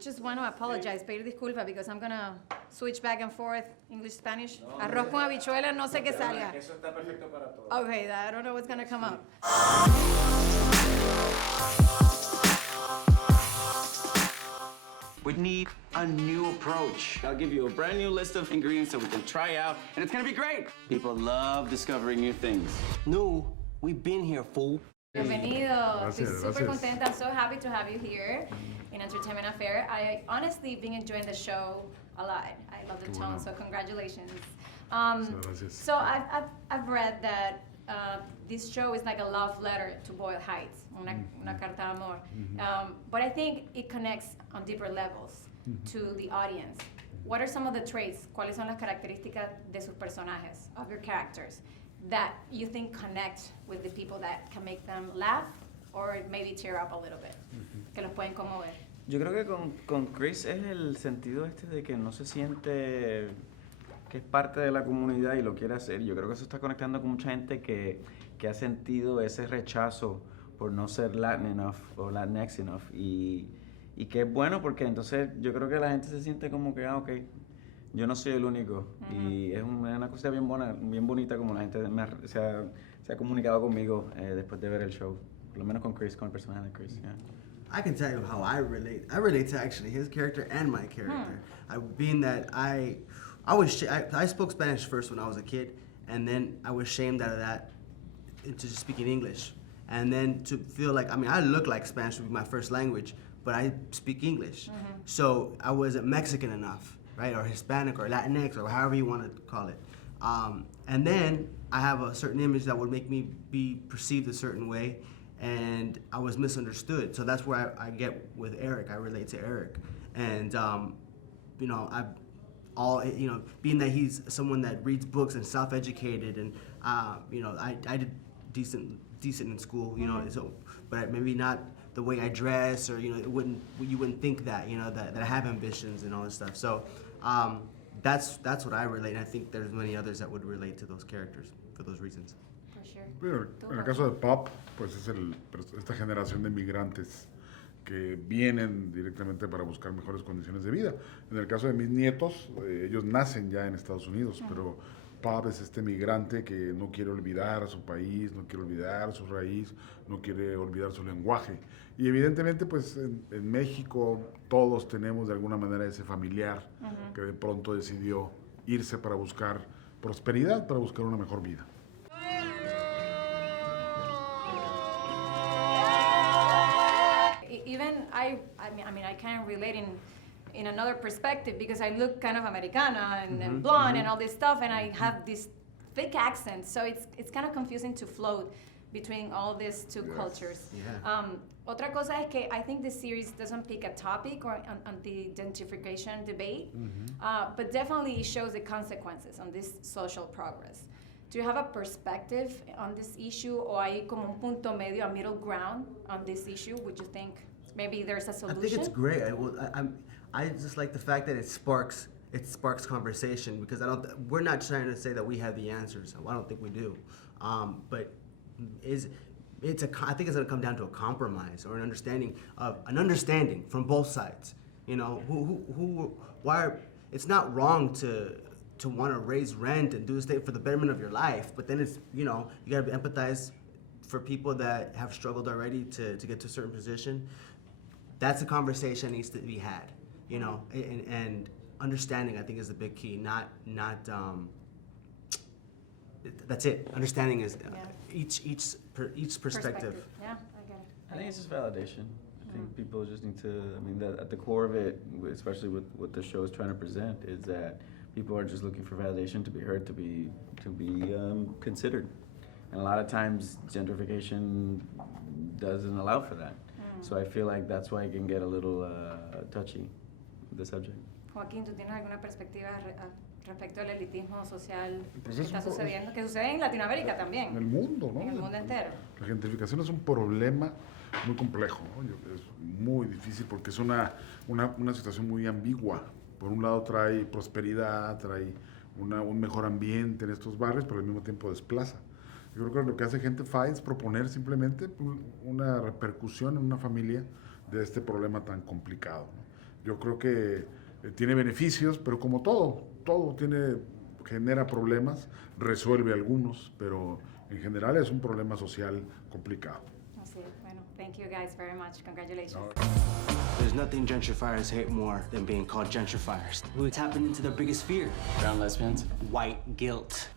Just want to apologize, pedir disculpas, because I'm gonna switch back and forth English-Spanish. Arroz con habichuela, no sé qué salga. Eso está perfecto para todos. Okay, I don't know what's gonna come up. We need a new approach. I'll give you a brand new list of ingredients that we can try out, and it's gonna be great. People love discovering new things. No, we've been here, fool. Bienvenido. Gracias, Estoy super gracias. contenta. I'm so happy to have you here in Entertainment Affair. I honestly been enjoying the show a lot. I love the tone, bueno. so congratulations. Gracias. So I've read that this show is like a love letter to Boyle Heights, una carta de amor. But I think it connects on deeper levels to the audience. What are some of the traits? ¿Cuáles son las características de sus personajes, of your characters, that you think connect with the people that can make them laugh or maybe tear up a little bit, que los pueden conmover? Yo creo que con Chris es el sentido este de que no se siente que es parte de la comunidad y lo quiere hacer. Yo creo que eso está conectando con mucha gente que ha sentido ese rechazo por no ser Latin enough o Latinx enough y que es bueno porque entonces yo creo que la gente se siente como que, ok, yo no soy el único. Y es una cosa bien buena, bien bonita como la gente se ha comunicado conmigo después de ver el show. Por lo menos con Chris, con el personaje de Chris. Yeah. I can tell you how I relate. I relate to actually his character and my character. Being that I spoke Spanish first when I was a kid, and then I was shamed out of that into just speaking English. And then to feel like, I mean, I look like Spanish would be my first language, but I speak English. So I wasn't Mexican enough, right? Or Hispanic or Latinx or however you want to call it. And then I have a certain image that would make me be perceived a certain way, and I was misunderstood. So that's where I get with Eric. I relate to Eric. And, you know, being that he's someone that reads books and self-educated, and you know, I did decent in school, you know, so, but maybe not the way I dress, or you know, you wouldn't think that, you know, that I have ambitions and all this stuff. So that's what I relate, and I think there's many others that would relate to those characters for those reasons. For sure. Pero en el caso de Pop, pues es esta generación de migrantes que vienen directamente para buscar mejores condiciones de vida. En el caso de mis nietos, ellos nacen ya en Estados Unidos, pero Pop es este migrante que no quiere olvidar a su país, no quiere olvidar su raíz, no quiere olvidar su lenguaje. Y evidentemente, pues en México todos tenemos de alguna manera ese familiar que de pronto decidió irse para buscar prosperidad, para buscar una mejor vida. Even I mean, I can relate in another perspective because I look kind of Americana and blonde and all this stuff, and I have this thick accent, so it's kind of confusing to float between all these two cultures. Yeah. Otra cosa es que I think this series doesn't pick a topic or on the gentrification debate, but definitely it shows the consequences on this social progress. Do you have a perspective on this issue, or hay como un punto medio, a middle ground on this issue? Would you think maybe there's a solution? I think it's great. I just like the fact that it sparks conversation, because we're not trying to say that we have the answers. I don't think we do, but I think it's going to come down to a compromise or an understanding from both sides. You know, it's not wrong to want to raise rent and do this thing for the betterment of your life, but then it's, you know, you got to empathize for people that have struggled already to get to a certain position. That's a conversation that needs to be had, you know, and understanding, I think, is the big key. Not that's it. Understanding is each perspective. Yeah, I get it. I think it's just validation. I think people just need to, I mean, at the core of it, especially with what the show is trying to present, is that people are just looking for validation, to be heard, to be considered. And a lot of times gentrification doesn't allow for that. So I feel like that's why it can get a little touchy, the subject. Joaquín, ¿tú tienes alguna perspectiva respecto al elitismo social Pues que es está un po- sucediendo? Que sucede en Latinoamérica también. En el mundo, ¿no? En el mundo entero. La gentrificación es un problema muy complejo, ¿no? Es muy difícil porque es una situación muy ambigua. Por un lado trae prosperidad, trae un mejor ambiente en estos barrios, pero al mismo tiempo desplaza. Yo creo que lo que hace Gentefied es proponer simplemente una repercusión en una familia de este problema tan complicado, ¿no? Yo creo que tiene beneficios, pero como todo genera problemas, resuelve algunos, pero en general es un problema social complicado. Así es. Bueno, thank you guys very much. Congratulations. There's nothing gentrifiers hate more than being called gentrifiers. We're tapping into their biggest fear. Brown lesbians? White guilt.